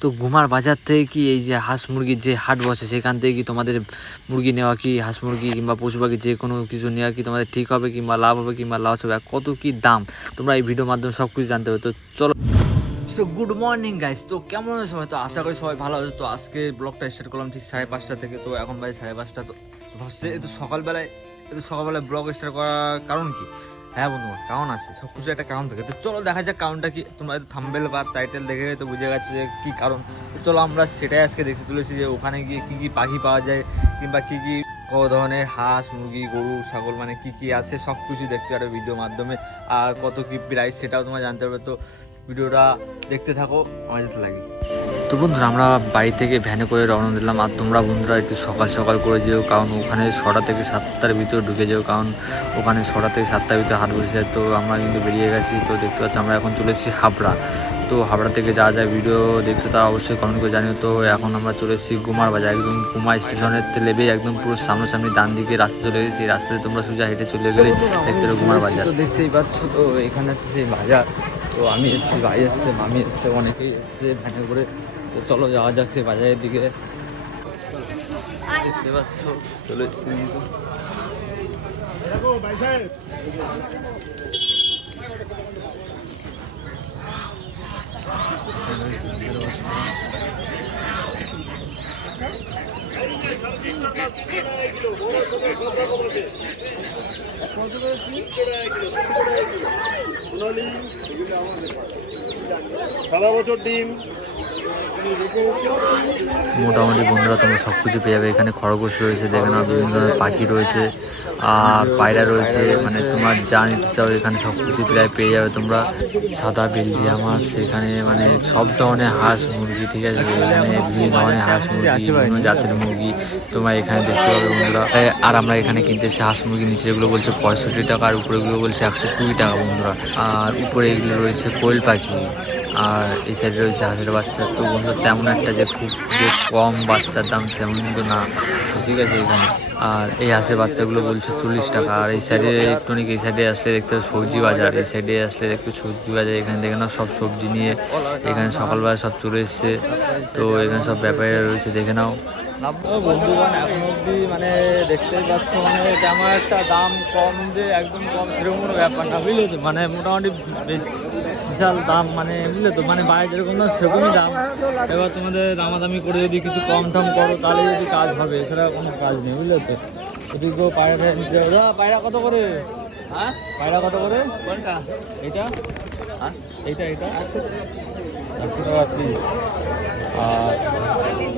তো ঘুমার বাজার থেকে কি এই যে হাঁস মুরগির যে হাট বসে, সেখান থেকে কি তোমাদের মুরগি নেওয়া কি, হাঁস মুরগি কিংবা পশু পাখি যে কোনো কিছু নেওয়া কি তোমাদের ঠিক হবে কিংবা লাভ হবে কিংবা লস হবে? কত কি দাম? তোমরা এই ভিডিওর মাধ্যমে সব কিছু জানতে হবে তো চলো। সো গুড মর্নিং গাইস তো কেমন আছো সবাই? তো আশা করি সবাই ভালো আছে। তো আজকে ব্লগটা স্টার্ট করলাম ঠিক সাড়ে পাঁচটা থেকে। তো এখন বাজে সাড়ে পাঁচটা। তো ভাবছে তো সকালবেলায়, এই তো সকালবেলায় ব্লগ স্টার্ট করার কারণ কি? হ্যাঁ বন্ধু কারণ আছে, সব কিছু একটা কারণ থাকে। তো চলো দেখা যাক কারণটা কি, তোমরা থাম্বেল বা টাইটেল দেখে তো বুঝে গেছো যে কী কারণ। তো চলো আমরা সেটাই আজকে দেখতে তুলেছি যে ওখানে গিয়ে কী কী পাখি পাওয়া যায়, কিংবা কী কী কত ধরনের হাঁস, মুরগি, গরু, ছাগল মানে কী কী আছে, সব কিছু দেখতে পারবে ভিডিওর মাধ্যমে। আর কত কী প্রাইস সেটাও তোমরা জানতে পারবে। তো ভিডিওটা দেখতে থাকো, আমার যেতে লাগে। তো বন্ধুরা, আমরা বাড়ি থেকে ভ্যানে করে রওনা দিলাম। আর তোমরা বন্ধুরা একটু সকাল সকাল করে যেও, কারণ ওখানে ছটা থেকে সাতটার ভিতরে ঢুকে যেও, কারণ ওখানে ছটা থেকে সাতটার ভিতরে হাট বসে যায়। তো আমরা কিন্তু বেরিয়ে গেছি, তো দেখতে পাচ্ছি আমরা এখন চলে এসেছি হাবড়া। তো হাবড়া থেকে যা যা ভিডিও দেখছ তারা অবশ্যই কমেন্ট করে জানিও। তো এখন আমরা চলে এসেছি কুমার বাজার, একদম কুমার স্টেশনের লেবে একদম পুরো সামনাসামনি ডান দিকে রাস্তা চলে গেছি। রাস্তাতে তোমরা সোজা হেঁটে চলে গেলে দেখতে পারো গুমার বাজার। তো দেখতেই পাচ্ছ, তো এখানে হচ্ছে সেই বাজার। তো আমি এসেছি, ভাই এসছে, মামি এসছে, অনেকেই এসছে ভ্যানে করে। তো চলো যাওয়া সেই বাজারের দিকে। দেখতে পাচ্ছ, চলে এসছি কিন্তু সারা বছর ডিম। মোটামুটি বন্ধুরা, তোমরা সব কিছু পেয়ে যাবে। এখানে খরগোশ রয়েছে, দেখে নাও, বিভিন্ন ধরনের পাখি রয়েছে, আর পায়রা রয়েছে। মানে তোমার যা নিতে চাও, এখানে সব কিছু প্রায় পেয়ে যাবে তোমরা। সাদা বেলজিয়াম হাঁস, এখানে মানে সব ধরনের হাঁস, মুরগি, ঠিক আছে? এখানে বিভিন্ন ধরনের হাঁস, মুরগি, বিভিন্ন জাতের মুরগি তোমরা এখানে দেখতে পাবে বন্ধুরা। আর আমরা এখানে কিনতে এসে হাঁস, মুরগি নিচে এগুলো বলছে পঁয়ষট্টি টাকা, আর উপরেগুলো বলছে একশো কুড়ি টাকা বন্ধুরা। আর উপরে এগুলো রয়েছে কোয়েল পাখি। আর এই সাইডে রয়েছে হাঁসের বাচ্চা। তো বন্ধু তেমন একটা যে খুব যে কম বাচ্চার দাম তেমন কিন্তু না। ঠিক আছে এখানে। আর এই হাঁসের বাচ্চাগুলো বলছে চল্লিশ টাকা। আর এই সাইডে একটুখানি এই সাইডে আসলে দেখতে সবজি বাজার। এই সাইডে আসলে দেখতে সবজি বাজার। এখানে দেখে নাও, সব সবজি নিয়ে এখানে সকালবেলা সব চলে এসছে। তো এখানে সব ব্যাপারীরা রয়েছে, দেখে নাও। বন্ধুগণ, এখন অবধি মানে দেখতেই পাচ্ছ মানে তেমন একটা দাম কম যে একদম কম, সেরকম কোনো ব্যাপার না। বুঝলে মানে মোটামুটি বেশ বিশাল দাম মানে বুঝলে তো? মানে বাইরে যেরকম না সেরকমই দাম। এবার তোমাদের দামাদামি করে যদি কিছু কম টম করো তাহলে যদি কাজ হবে এছাড়া কোনো কাজ নেই বুঝলে তো? ওদিকে পায়রা নিতে পায়রা কত করে? হ্যাঁ? পায়রা কত করে? হ্যাঁ? এইটা এইটা? একশো টাকা। পিস আর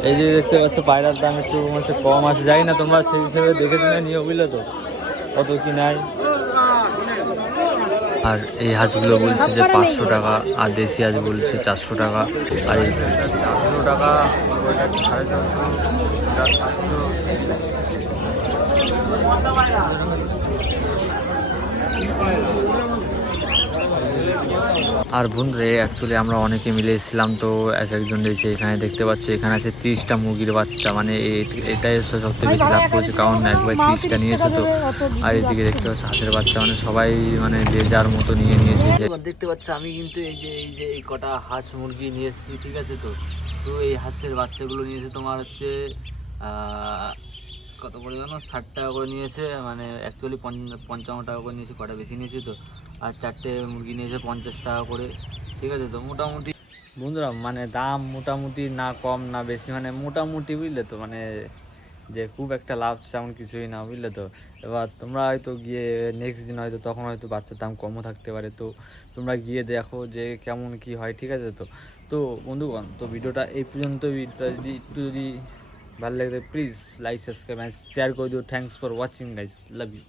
এই যে দেখতে পাচ্ছ পায়রার দাম একটু হচ্ছে কম আছে। যাই না তোমরা সেই হিসেবে দেখে শুনে নিও বুঝলে তো? কত কি নাই আর এই হাঁসগুলো বলছে যে পাঁচশো টাকা, আর দেশি হাঁস বলছে চারশো টাকা, আর এই চারশো টাকা সাড়ে চারশো আর বন্ধুরে অ্যাকচুয়ালি আমরা অনেকে মিলে এসেছিলাম তো এক একজন রয়েছে এখানে দেখতে পাচ্ছি, এখানে আছে তিরিশটা মুরগির বাচ্চা মানে এটাই সবথেকে বেশি লাভ করেছে, কারণ একবার তিরিশটা নিয়েছে তো। আর এদিকে দেখতে পাচ্ছি, হাঁসের বাচ্চা মানে সবাই মানে যে যার মতো নিয়ে নিয়েছে। দেখতে পাচ্ছি, আমি কিন্তু এই যে এই যে, এই কটা হাঁস মুরগি নিয়ে এসেছি, ঠিক আছে তো? তো এই হাঁসের বাচ্চাগুলো নিয়েছে তোমার হচ্ছে কত জানো ষাট টাকা করে নিয়েছে মানে অ্যাকচুয়ালি পঞ্চান্ন টাকা করে নিয়েছে, কটা বেশি নিয়েছে তো? আর চারটে মুরগি নিয়েছে পঞ্চাশ টাকা করে। ঠিক আছে তো? মোটামুটি বন্ধুরা মানে দাম মোটামুটি না কম, না বেশি মানে মোটামুটি বুঝলে তো? মানে যে খুব একটা লাভ তেমন কিছুই না, বুঝলে তো? এবার তোমরা হয়তো গিয়ে নেক্সট দিন হয়তো তখন হয়তো বাচ্চার দাম কমও থাকতে পারে। তো তোমরা গিয়ে দেখো যে কেমন কি হয়, ঠিক আছে তো? তো বন্ধুগণ, তো ভিডিওটা এই পর্যন্ত। ভিডিওটা যদি একটু যদি ভালো লাগে প্লিজ লাইক সাবস্ক্রাইব শেয়ার করে দিও। Thanks for watching guys love you